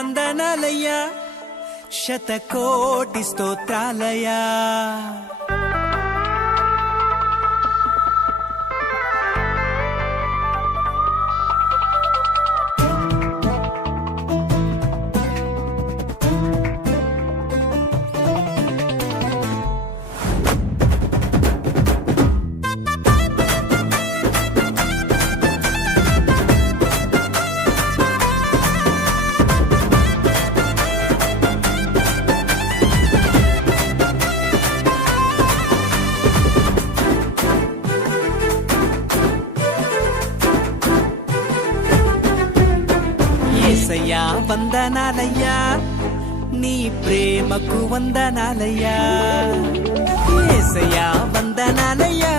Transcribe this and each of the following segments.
వందనాలయ్యా శతకోటి స్తోత్రాలయ్యా. యేసయ్యా వందనాలయ్యా నీ ప్రేమకు వందనాలయ్యా. యేసయ్యా వందనాలయ్యా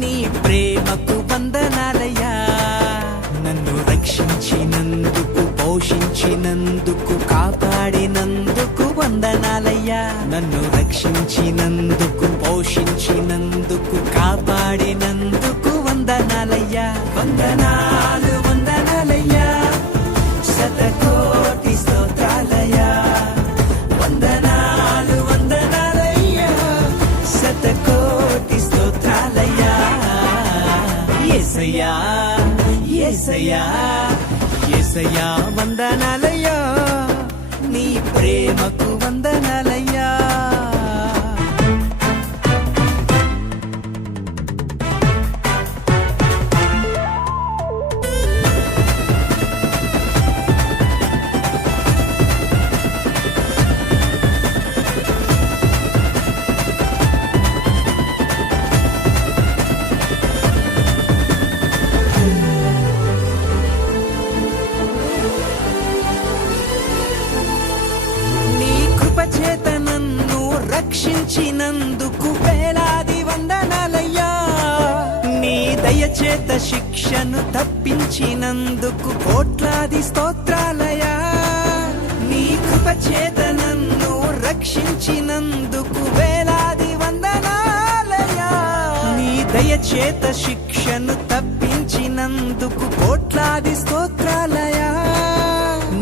నీ ప్రేమకు వందనాలయ్యా. నన్ను రక్షించినందుకు పోషించినందుకు కాపాడినందుకు వందనాలయ్యా. నన్ను రక్షించినందుకు పోషించినందుకు కాపాడినందుకు వందనాలయ్యా. వందనాలు వందనాలయ్యా శతకోటి స్తోత్రాలయ్యా. వందనాలు వందనాలయ్యా శతకోటి స్తోత్రాలయ్యా. యేసయ్యా యేసయ్యా యేసయ్యా వందనాలయ్యా నీ ప్రేమకు వందనాలయ్యా. రక్షించినందుకు వేలాది వందనాలయ్యా. నీ దయచేత శిక్షను తప్పించినందుకు కోట్లాది స్తోత్రాలయ్యా. నీ కృపచేత నన్ను రక్షించినందుకు వేలాది వందనాలయ్యా. నీ దయచేత శిక్షను తప్పించినందుకు కోట్లాది స్తోత్రాలయ్యా.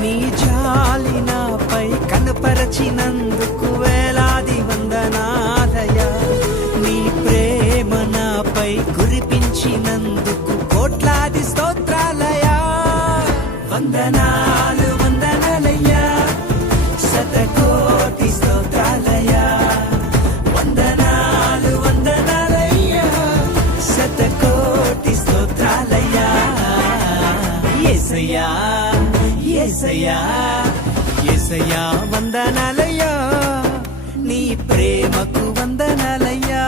నీ జాలి నాపై కనపరచినందుకు వేలాది వందనాలయ్యా. నీ ప్రేమ నాపై కురిపించినందుకు కోట్లాది స్తోత్రాలయ్యా. వందనాలు వందనాలయ్యా శతకోటి స్తోత్రాలయ్యా. వందనాలు వందనాలయ్యా శతకోటి స్తోత్రాలయ్యా. యేసయ్యా యేసయ్యా యేసయ్యా వందనాలయ్యా నీ ప్రేమకు వందనాలయ్యా.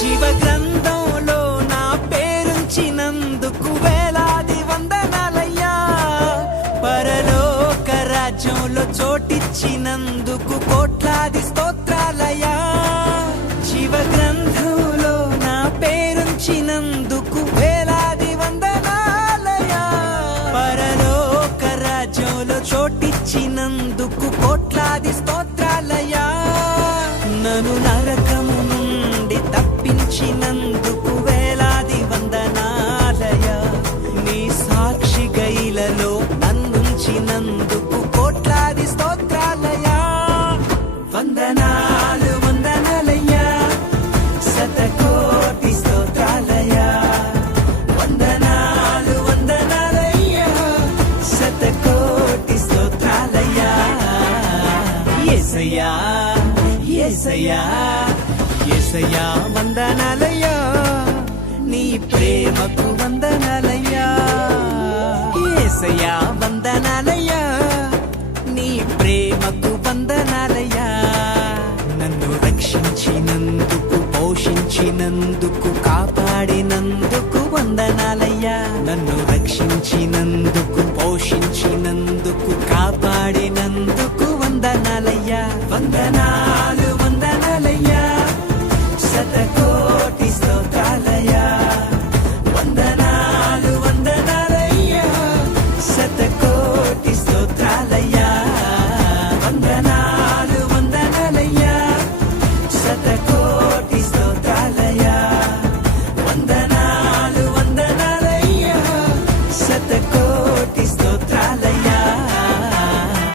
జీవ గ్రంథంలో నా పేరుంచినందుకు వేలాది వందనాలయ్యా. పరలోక రాజ్యంలో చోటిచ్చినందుకు కోట్లాది స్తోత్రాలయ్యా. జీవ గ్రంథంలో నా పేరుంచినందుకు వేలాది వందనాలయ్యా. పరలోక రాజ్యంలో చోటిచ్చినందుకు కోట్లాది స్తోత్రాలయ్యా. నన్ను నరకము నుండి తప్పించినందుకు వేలాది వందనాలయ్యా. నీ సాక్షి గైలలో నన్నుంచినందుకు కోట్లాది స్తోత్రాలయ్యా. వందనాలు వందనాలయ్యా శతకోటి స్తోత్రాలయ్యా. వందనాలు వందనాలయ్యా శతకోటి స్తోత్రాలయ్యా. యేసయ్యా యేసయ్యా యేసయ్యా వందనాలయ్యా నీ ప్రేమకు వందనాలయ్యా. యేసయ్యా వందనాలయ్యా నీ ప్రేమకు వందనాలయ్యా. నన్ను రక్షించినందుకు పోషించినందుకు కాపాడినందుకు వందనాలయ్యా. వందనాలయ్యా నన్ను రక్షించినందుకు పోషించినందుకు కాపాడినందుకు వందనాలయ్యా వందనాలు వందనాలయ్యా శతకోటి స్తోత్రాలయ్యా వందనాలు వందనాలయ్యా శత